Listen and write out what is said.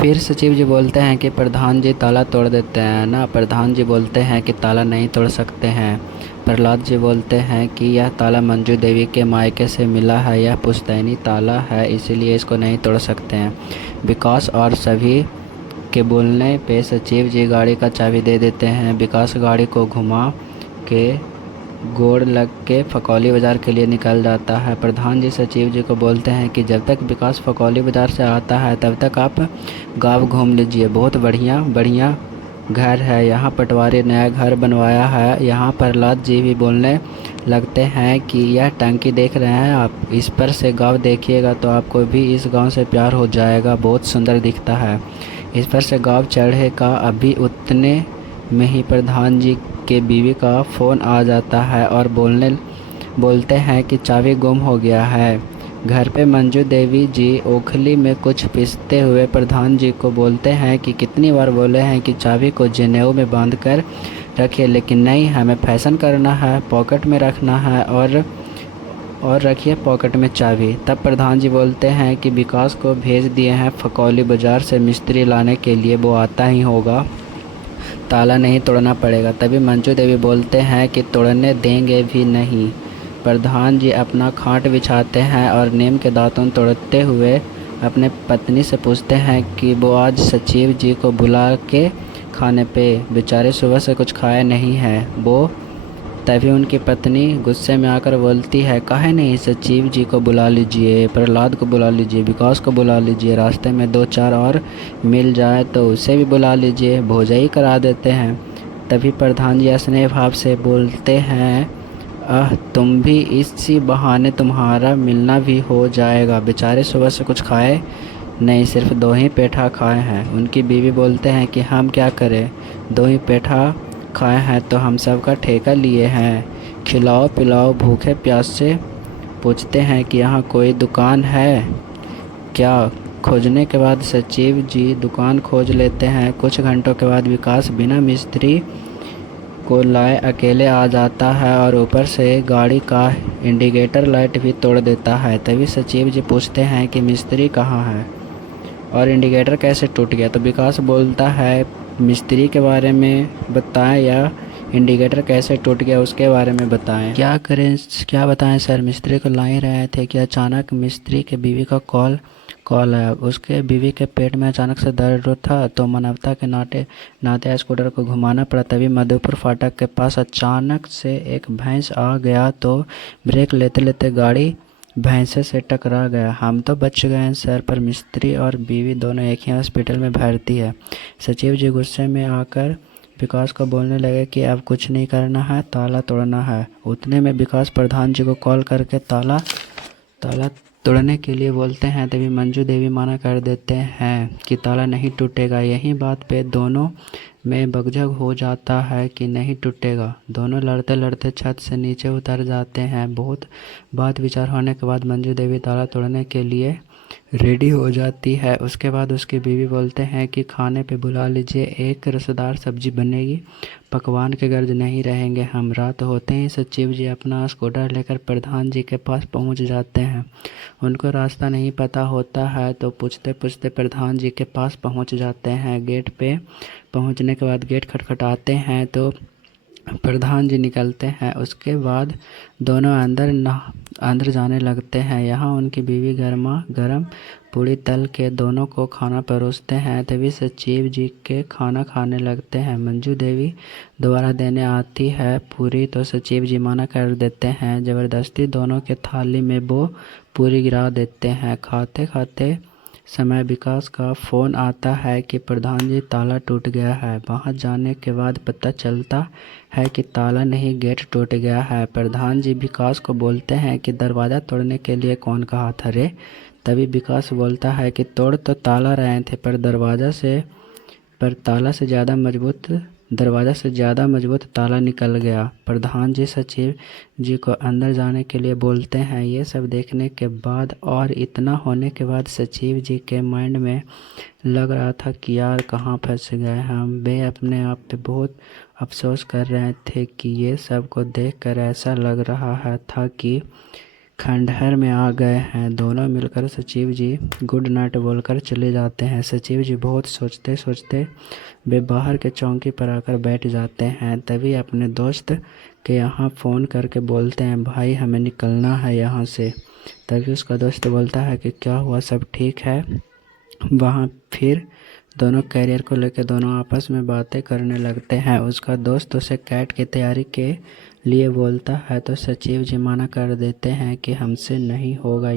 फिर सचिव जी बोलते हैं कि प्रधान जी ताला तोड़ देते हैं ना। प्रधान जी बोलते हैं कि ताला नहीं तोड़ सकते हैं। प्रहलाद जी बोलते हैं कि यह ताला मंजू देवी के मायके से मिला है, यह पुश्तैनी ताला है, इसीलिए इसको नहीं तोड़ सकते हैं। विकास और सभी के बोलने पे सचिव जी गाड़ी का चाबी दे देते हैं। विकास गाड़ी को घुमा के गोड़ लग के फकौली बाज़ार के लिए निकल जाता है। प्रधान जी सचिव जी को बोलते हैं कि जब तक विकास फकौली बाज़ार से आता है तब तक आप गाँव घूम लीजिए, बहुत बढ़िया बढ़िया घर है, यहाँ पटवारी नया घर बनवाया है। यहाँ प्रहलाद जी भी बोलने लगते हैं कि यह टंकी देख रहे हैं आप, इस पर से गाँव देखिएगा तो आपको भी इस गाँव से प्यार हो जाएगा, बहुत सुंदर दिखता है। इस पर से गाँव चढ़ेगा। अभी उतने में ही प्रधान जी के बीवी का फ़ोन आ जाता है और बोलते हैं कि चाबी गुम हो गया है। घर पे मंजू देवी जी ओखली में कुछ पीसते हुए प्रधान जी को बोलते हैं कि कितनी बार बोले हैं कि चाबी को जनेऊ में बांध कर रखिए, लेकिन नहीं, हमें फैशन करना है, पॉकेट में रखना है और रखिए पॉकेट में चाबी। तब प्रधान जी बोलते हैं कि विकास को भेज दिए हैं फकौली बाज़ार से मिस्त्री लाने के लिए, वो आता ही होगा, ताला नहीं तोड़ना पड़ेगा। तभी मंजू देवी बोलते हैं कि तोड़ने देंगे भी नहीं। प्रधान जी अपना खाट बिछाते हैं और नीम के दातुन तोड़ते हुए अपने पत्नी से पूछते हैं कि वो आज सचिव जी को बुला के खाने पे, बेचारे सुबह से कुछ खाए नहीं हैं वो। तभी उनकी पत्नी गुस्से में आकर बोलती है, काहे नहीं, सचिव जी को बुला लीजिए, प्रहलाद को बुला लीजिए, विकास को बुला लीजिए, रास्ते में दो चार और मिल जाए तो उसे भी बुला लीजिए, भोजाई करा देते हैं। तभी प्रधान जी स्नेह भाव से बोलते हैं, तुम भी, इसी बहाने तुम्हारा मिलना भी हो जाएगा, बेचारे सुबह से कुछ खाए नहीं, सिर्फ दो ही पेठा खाए हैं। उनकी बीवी बोलते हैं कि हम क्या करें, दो ही पेठा खाए हैं तो हम सब का ठेका लिए हैं, खिलाओ पिलाओ भूखे प्यासे। पूछते हैं कि यहाँ कोई दुकान है क्या। खोजने के बाद सचिव जी दुकान खोज लेते हैं। कुछ घंटों के बाद विकास बिना मिस्त्री को लाए अकेले आ जाता है और ऊपर से गाड़ी का इंडिकेटर लाइट भी तोड़ देता है। तभी सचिव जी पूछते हैं कि मिस्त्री कहाँ है और इंडिकेटर कैसे टूट गया। तो विकास बोलता है, मिस्त्री के बारे में बताएं या इंडिकेटर कैसे टूट गया उसके बारे में बताएं। क्या करें, क्या बताएं सर, मिस्त्री को ला ही रहे थे कि अचानक मिस्त्री के बीवी का कॉल आया। उसके बीवी के पेट में अचानक से दर्द था तो मानवता के नाते स्कूटर को घुमाना पड़ा। तभी मधुपुर फाटक के पास अचानक से एक भैंस आ गया तो ब्रेक लेते लेते गाड़ी भैंसे से टकरा गया। हम तो बच गए हैं सर, पर मिस्त्री और बीवी दोनों एक ही हॉस्पिटल में भर्ती है। सचिव जी गुस्से में आकर विकास को बोलने लगे कि अब कुछ नहीं करना है, ताला तोड़ना है। उतने में विकास प्रधान जी को कॉल करके ताला तोड़ने के लिए बोलते हैं। तभी मंजू देवी मना कर देते हैं कि ताला नहीं टूटेगा। यही बात पे दोनों में बकझक हो जाता है कि नहीं टूटेगा। दोनों लड़ते लड़ते छत से नीचे उतर जाते हैं। बहुत बात विचार होने के बाद मंजू देवी ताला तोड़ने के लिए रेडी हो जाती है। उसके बाद उसकी बीवी बोलते हैं कि खाने पे बुला लीजिए, एक रसदार सब्जी बनेगी, पकवान के गर्ज नहीं रहेंगे हम। रात होते ही सचिव जी अपना स्कूटर लेकर प्रधान जी के पास पहुंच जाते हैं। उनको रास्ता नहीं पता होता है तो पूछते पूछते प्रधान जी के पास पहुंच जाते हैं। गेट पे पहुंचने के बाद गेट खटखटाते हैं तो प्रधान जी निकलते हैं। उसके बाद दोनों अंदर जाने लगते हैं। यहाँ उनकी बीवी गर्मा गर्म पूड़ी तल के दोनों को खाना परोसते हैं। तभी सचिव जी के खाना खाने लगते हैं। मंजू देवी दोबारा देने आती है पूरी तो सचिव जी मना कर देते हैं। ज़बरदस्ती दोनों के थाली में वो पूरी गिरा देते हैं। खाते खाते समय विकास का फ़ोन आता है कि प्रधान जी ताला टूट गया है। वहां जाने के बाद पता चलता है कि ताला नहीं, गेट टूट गया है। प्रधान जी विकास को बोलते हैं कि दरवाज़ा तोड़ने के लिए कौन कहा था रे। तभी विकास बोलता है कि तोड़ तो ताला रहे थे पर दरवाज़ा से ज़्यादा मजबूत ताला निकल गया। प्रधान जी सचिव जी को अंदर जाने के लिए बोलते हैं। ये सब देखने के बाद और इतना होने के बाद सचिव जी के माइंड में लग रहा था कि यार कहाँ फंस गए हम। वे अपने आप पे बहुत अफसोस कर रहे थे कि ये सब को देखकर ऐसा लग रहा था कि खंडहर में आ गए हैं। दोनों मिलकर सचिव जी गुड नाइट बोलकर चले जाते हैं। सचिव जी बहुत सोचते सोचते वे बाहर के चौकी पर आकर बैठ जाते हैं। तभी अपने दोस्त के यहाँ फ़ोन करके बोलते हैं, भाई हमें निकलना है यहाँ से। तभी उसका दोस्त बोलता है कि क्या हुआ, सब ठीक है वहाँ। फिर दोनों कैरियर को लेकर दोनों आपस में बातें करने लगते हैं। उसका दोस्त उसे कैट की तैयारी के लिए बोलता है तो सचिव जी मना कर देते हैं कि हमसे नहीं होगा।